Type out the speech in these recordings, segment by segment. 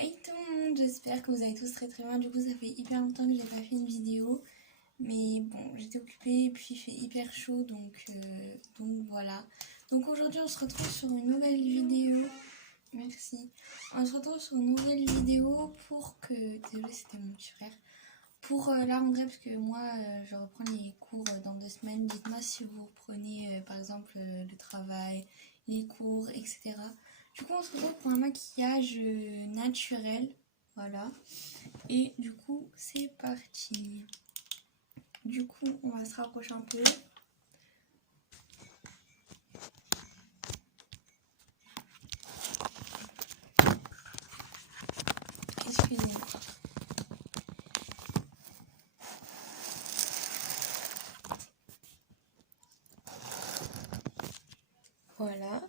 Hey tout le monde, j'espère que vous allez tous très bien. Du coup, ça fait hyper longtemps que j'ai pas fait une vidéo. Mais bon, j'étais occupée et puis il fait hyper chaud donc voilà. Donc aujourd'hui, on se retrouve sur une nouvelle vidéo. Merci. On se retrouve sur une nouvelle vidéo pour que. Désolée, c'était mon petit frère. Pour la rentrée, parce que moi, je reprends les cours dans 2 semaines. Dites-moi si vous reprenez par exemple le travail, les cours, etc. Du coup, on se retrouve pour un maquillage naturel. Voilà. Et du coup, c'est parti. Du coup, on va se rapprocher un peu. Excusez-moi. Voilà.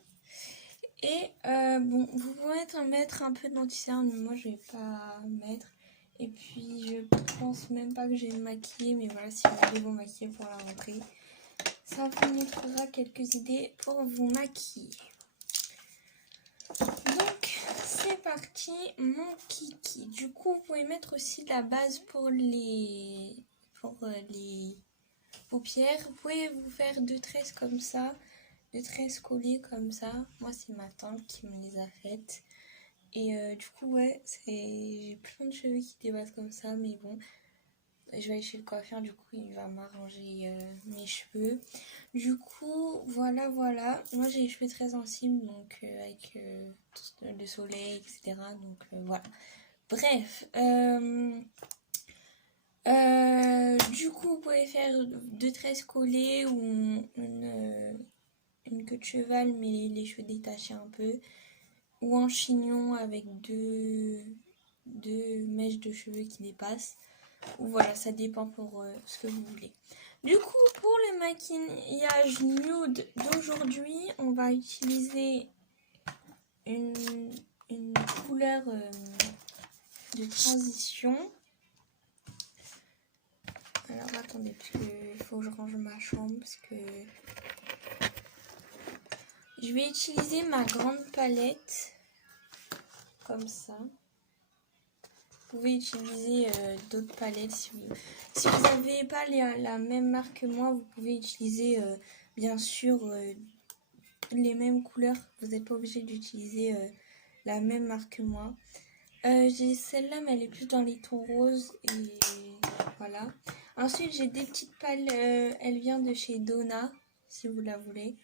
Et bon, vous pouvez mettre un peu d'anti-cerne, mais moi je vais pas mettre. Et puis je pense même pas que j'ai maquillé, mais voilà, si vous voulez vous maquiller pour la rentrée, ça vous montrera quelques idées pour vous maquiller. Donc c'est parti, mon kiki. Du coup, vous pouvez mettre aussi la base pour les paupières. Vous pouvez vous faire 2 tresses comme ça, 2 tresses collées comme ça. Moi, c'est ma tante qui me les a faites. Et du coup, ouais, j'ai plein de cheveux qui dépassent comme ça, mais bon, je vais aller chez le coiffeur, du coup, il va m'arranger mes cheveux. Du coup, voilà. Moi, j'ai les cheveux très sensibles, donc avec le soleil, etc. Donc voilà. Bref, du coup, vous pouvez faire 2 tresses collées ou une queue de cheval, mais les cheveux détachés un peu. Ou un chignon avec deux mèches de cheveux qui dépassent. Ou voilà, ça dépend pour ce que vous voulez. Du coup, pour le maquillage nude d'aujourd'hui, on va utiliser une couleur de transition. Alors attendez, parce qu'il faut que je range ma chambre, parce que je vais utiliser ma grande palette, comme ça. Vous pouvez utiliser d'autres palettes si vous n'avez pas la même marque que moi. Vous pouvez utiliser bien sûr les mêmes couleurs. Vous n'êtes pas obligé d'utiliser la même marque que moi. J'ai celle-là, mais elle est plus dans les tons roses et voilà. Ensuite, j'ai des petites palettes. Elle vient de chez Donna, si vous la voulez.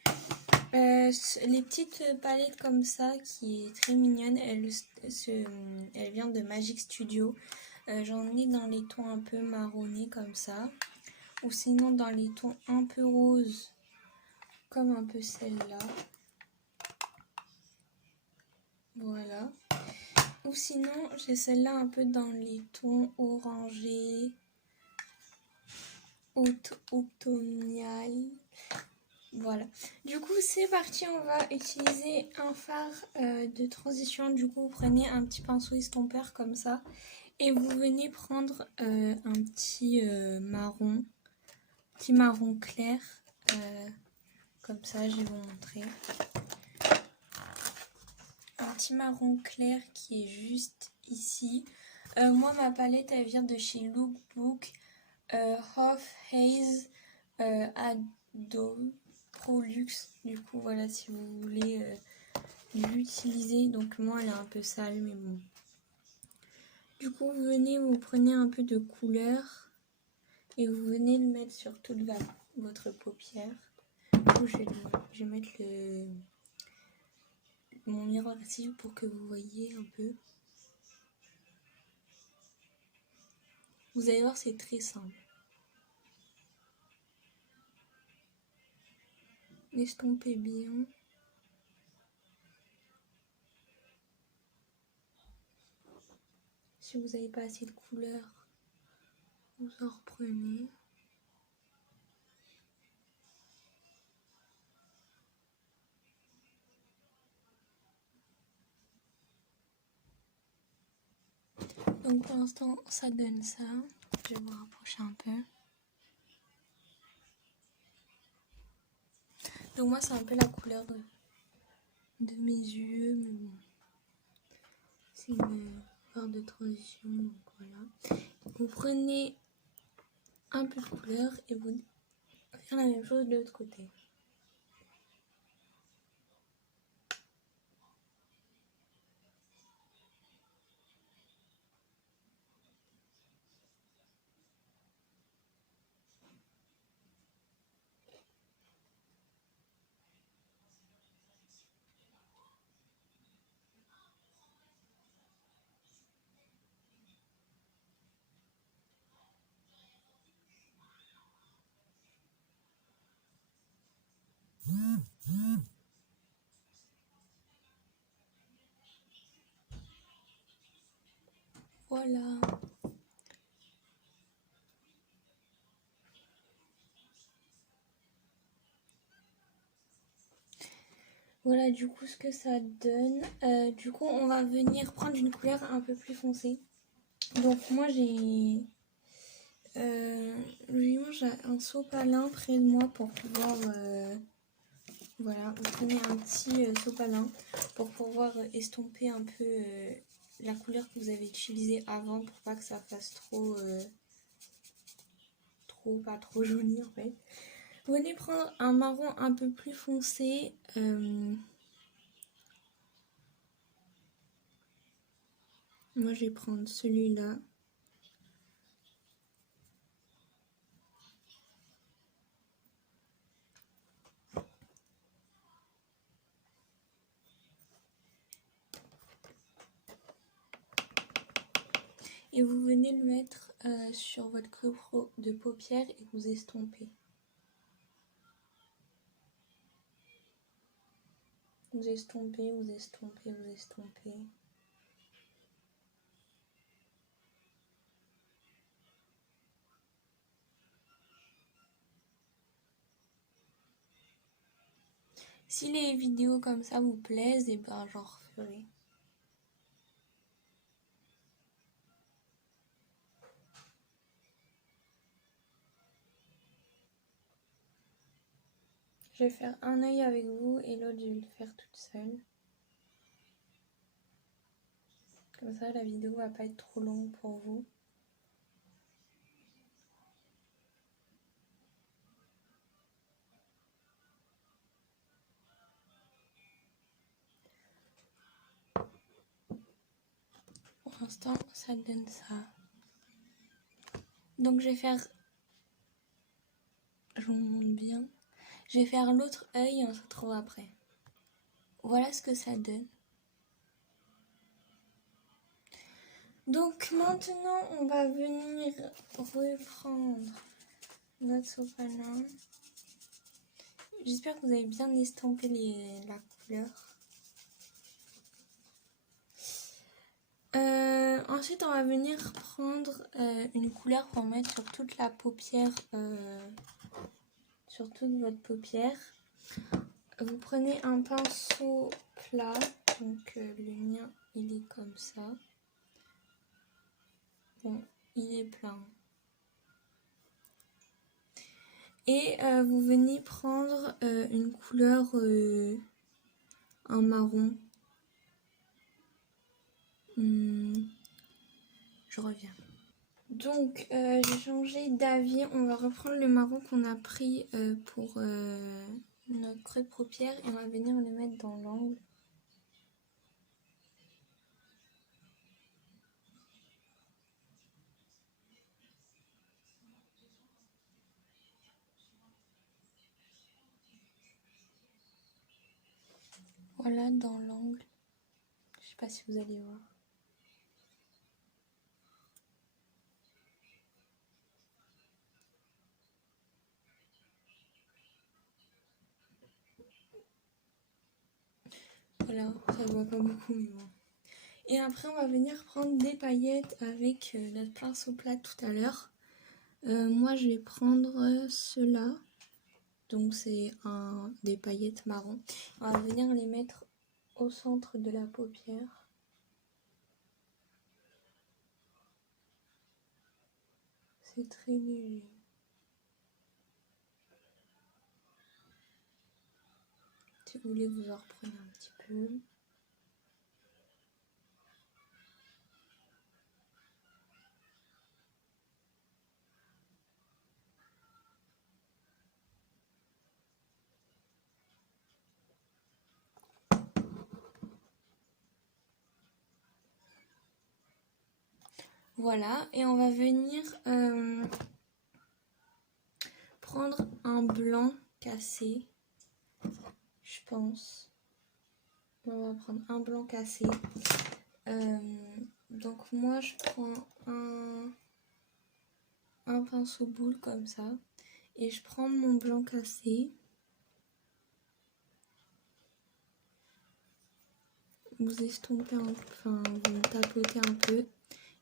Les petites palettes comme ça, qui est très mignonne, elle vient de Magic Studio. J'en ai dans les tons un peu marronnés comme ça, ou sinon dans les tons un peu roses, comme un peu celle-là. Voilà. Ou sinon, j'ai celle-là un peu dans les tons orangés, automnal. Voilà. Du coup, c'est parti. On va utiliser un fard de transition. Du coup, vous prenez un petit pinceau estompeur comme ça. Et vous venez prendre un petit marron clair. Comme ça, je vais vous montrer. Un petit marron clair qui est juste ici. Moi, ma palette, elle vient de chez Lookbook. Half Haze Ado Pro Luxe. Du coup, voilà, si vous voulez l'utiliser. Donc, moi, elle est un peu sale, mais bon. Du coup, vous prenez un peu de couleur et vous venez le mettre sur toute votre paupière. Du coup, je vais mettre mon miroir ici pour que vous voyez un peu. Vous allez voir, c'est très simple. Estompez bien. Si vous n'avez pas assez de couleur, vous en reprenez. Donc pour l'instant, ça donne ça. Je vais vous rapprocher un peu. Donc moi, c'est un peu la couleur de mes yeux, mais bon. barre de transition, donc voilà. Vous prenez un peu de couleur et vous faites la même chose de l'autre côté. Voilà. Voilà du coup ce que ça donne. Du coup on va venir prendre une couleur un peu plus foncée. Donc moi j'ai un sopalin près de moi pour pouvoir voilà, vous prenez un petit sopalin pour pouvoir estomper un peu la couleur que vous avez utilisée avant pour pas que ça fasse pas trop jauni en fait. Vous venez prendre un marron un peu plus foncé. Moi je vais prendre celui-là. Et vous venez le mettre sur votre creux de paupière et vous estompez. Vous estompez, vous estompez, vous estompez. Si les vidéos comme ça vous plaisent, et ben j'en referai. Je vais faire un œil avec vous et l'autre je vais le faire toute seule. Comme ça la vidéo va pas être trop longue pour vous. Pour l'instant ça donne ça. Donc je vais faire... Je vous montre bien. Je vais faire l'autre œil et on se retrouve après. Voilà ce que ça donne. Donc maintenant on va venir reprendre notre sopalin. J'espère que vous avez bien estompé la couleur. Ensuite on va venir prendre une couleur pour mettre sur toute la paupière, sur toute votre paupière. Vous prenez un pinceau plat, donc le mien il est comme ça. Bon, il est plein. Et vous venez prendre une couleur, un marron. Je reviens. Donc j'ai changé d'avis, on va reprendre le marron qu'on a pris pour notre creux de paupière et on va venir le mettre dans l'angle. Voilà, dans l'angle. Je sais pas si vous allez voir. Voilà, ça ne voit pas beaucoup mais bon. Et après on va venir prendre des paillettes avec notre pinceau plat tout à l'heure. Moi je vais prendre ceux-là. Donc c'est des paillettes marron. On va venir les mettre au centre de la paupière. C'est très léger. Si vous voulez, vous en reprenez un petit peu. Voilà, et on va venir prendre un blanc cassé, je pense. On va prendre un blanc cassé. Donc moi je prends un pinceau boule comme ça et je prends mon blanc cassé. Vous estompez enfin vous tapotez un peu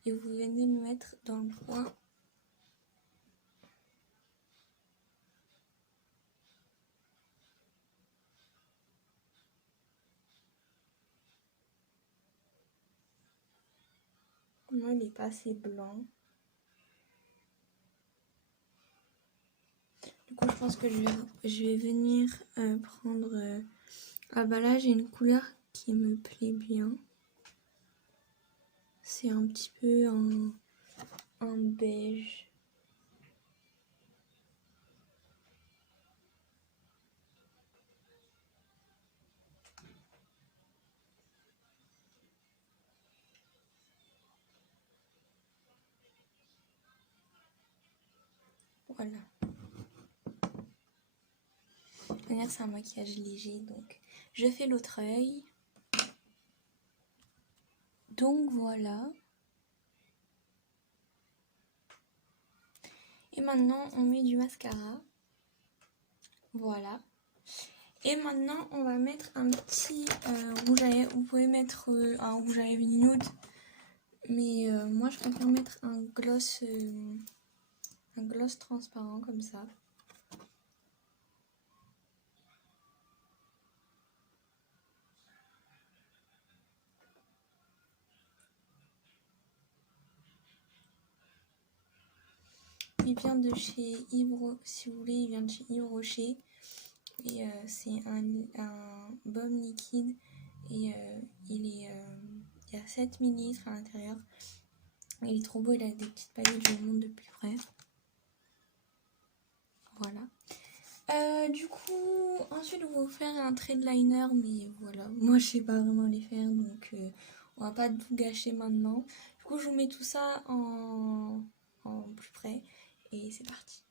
et vous venez le mettre dans le coin. Moi il n'est pas assez blanc. Du coup je pense que je vais venir prendre... Ah bah là j'ai une couleur qui me plaît bien. C'est un petit peu un beige. Voilà. C'est un maquillage léger, donc je fais l'autre œil. Donc voilà. Et maintenant on met du mascara. Voilà. Et maintenant on va mettre un petit rouge à lèvres. Vous pouvez mettre un rouge à lèvres nude. Mais moi je préfère mettre un gloss transparent comme ça. Il vient de chez Yves, si vous voulez, il vient de chez Yves Rocher. Et c'est un baume liquide. Et il y a 7 ml à l'intérieur. Il est trop beau, il a des petites paillettes, je vous montre de plus près. Voilà. Du coup, ensuite on va vous faire un trait de liner, mais voilà, moi je sais pas vraiment les faire, donc on va pas tout gâcher maintenant. Du coup, je vous mets tout ça en plus près, et c'est parti.